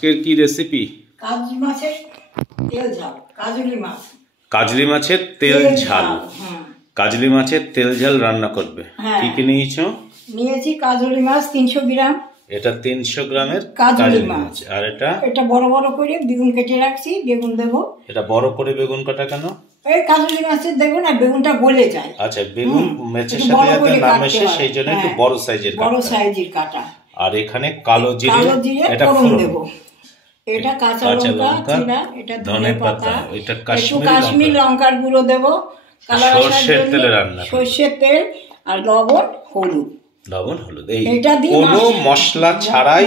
আজকের কি রেসিপি? কাজলি মাছের তেল ঝাল। কাজলি মাছ, কাজলি মাছের তেল ঝাল। কাজলি মাছের তেল ঝাল রান্না করবে। কি কি নিয়েছো? নিয়েছি কাজলি মাছ 300 গ্রাম। এটা 300 গ্রামের কাজলি মাছ। আর এটা বড় বড় করে বেগুন কেটে রাখছি, বেগুন দেবো। এটা বড় করে বেগুন কাটা কেন? এই কাজলি মাছের দেখুন না বেগুনটা গলে যায়। আচ্ছা, বেগুন মাছের সাথে যাতে না মেশে সেই জন্য একটু বড় সাইজের কাটা। আর এখানে কালো জিরে, এটা ফোড়ন দেব। এটা কাঁচা লঙ্কা চিরা, এটা ধনে পাতা, এটা কাশ্মীর লঙ্কার গুঁড়ো দেব। সরষের তেলে রান্না, সরষের তেল আর লবণ হলুদ। এটা দিয়ে কোনো মশলা ছাড়াই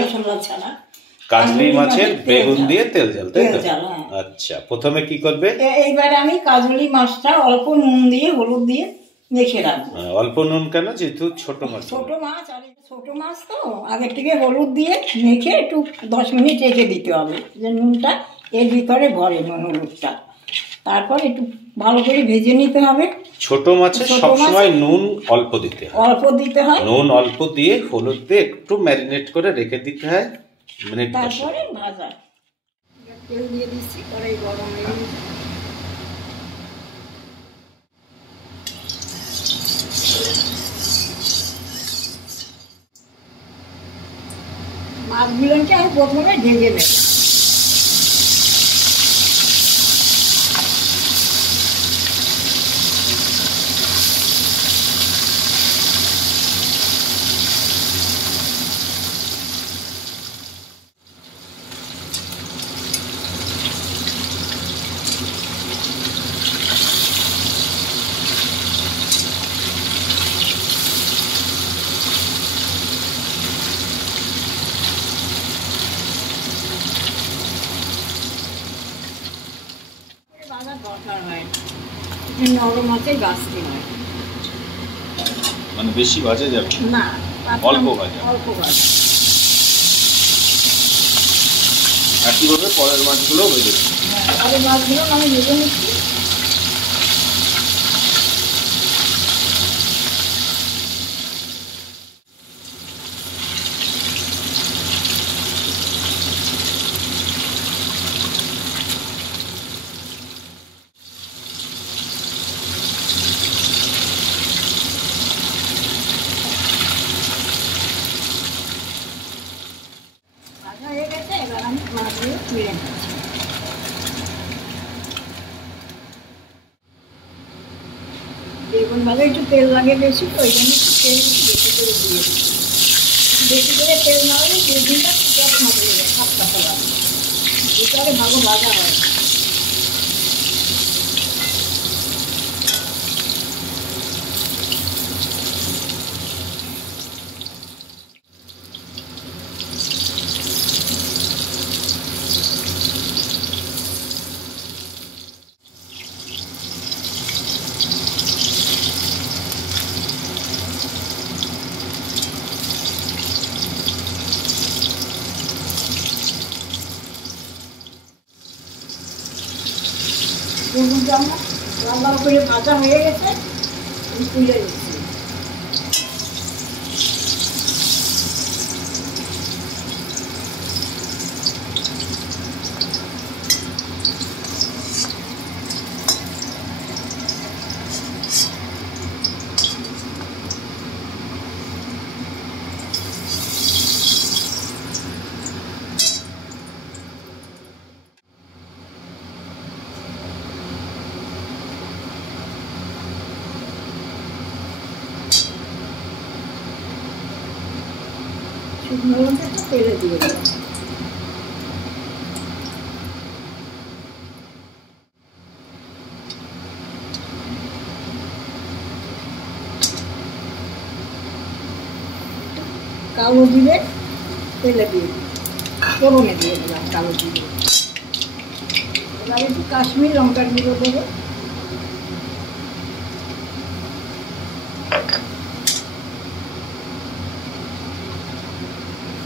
কাজলি মাছের বেগুন দিয়ে তেল ঝাল, তাই তো? আচ্ছা, প্রথমে কি করবে? এইবারে আমি কাজলি মাছটা অল্প নুন দিয়ে হলুদ দিয়ে মেখে রাখবো। অল্প নুন কেন? যেহেতু ছোট মাছ আর ছোট মাছ তো আগে থেকে হলুদ দিয়ে মেখে একটু 10 মিনিট রেখে দিতে হবে, যে নুনটা এর ভিতরে ভরে, নুন হলুদটা। তারপর একটু ভালো করে ভেজে নিতে হবে। ছোট মাছে সবসময় নুন অল্প দিতে হয়। নুন অল্প দিয়ে হলুদ দিয়ে একটু ম্যারিনেট করে রেখে দিতে হয় মিনিট। তারপরে ভাজা। তেল দিয়ে দিচ্ছি, কড়াই গরম হয়ে গেছে। মাছগুলোকে আমি প্রথমে ভেজে নেব। নরম আছে গাছতে হয়, মানে বেশি ভাজা যাবে না, অল্প ভাজা। একইভাবে পরের মাছগুলো ভেজে নেব। পরের মাছগুলো আমি ভেজে নিচ্ছি। বেগুন ভাজা একটু তেল লাগে বেশি, তো ওই জন্য তেল বেশি করে দিয়ে দিই। বেশি করে তেল না হলে বেগুনটা টক মতো হয়ে যায়, খাপটা লাগে, ভিতরে ভালো ভাজা হয়। বেগুনটা আমার লাল লাল করে ভাজা হয়ে গেছে, আমি তুলে দিচ্ছি। শুকনো লঙ্কাটা তেলে দিয়ে দিলাম। কালো জিরে তেলে দিয়ে ফোড়নে দিয়ে দিলাম কালো জিরে। এবার একটু কাশ্মীর লঙ্কার গুঁড়ো দেবো,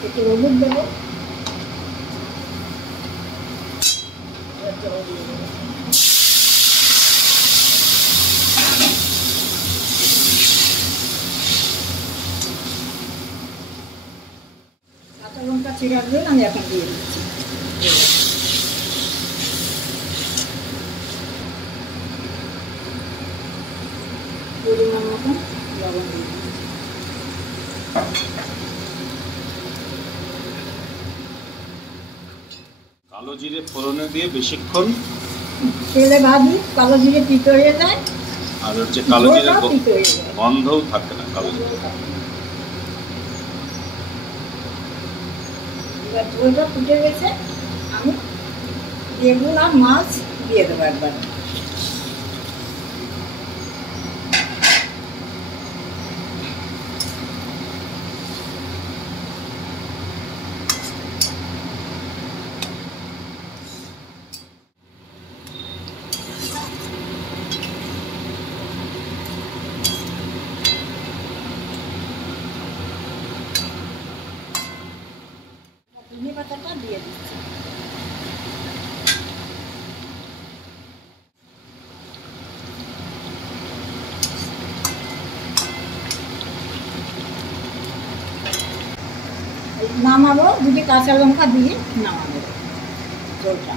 একটু হলুদ দেবো, কাঁচা লঙ্কা চিরা দিয়ে আমি এখন দিয়ে দিচ্ছি। পরিমাণ মতন লবণ দিয়ে দিচ্ছি। কালো জিরে ফোড়নে দিয়ে বেশিক্ষণ তেলে ভাজি, কালো জিরে তিতো হয়ে যায়, আর হচ্ছে কালো জিরের গন্ধও থাকে না। কালো জিরে এবার ঝোলটা ফুটে গেছে, আমি বেগুন আর মাছ দিয়ে দেবো একবার। ধনে পাতাটা দিয়ে দিচ্ছি। নামাবো, দুটি কাঁচা লঙ্কা দিয়ে নামাবো ঝোলটা।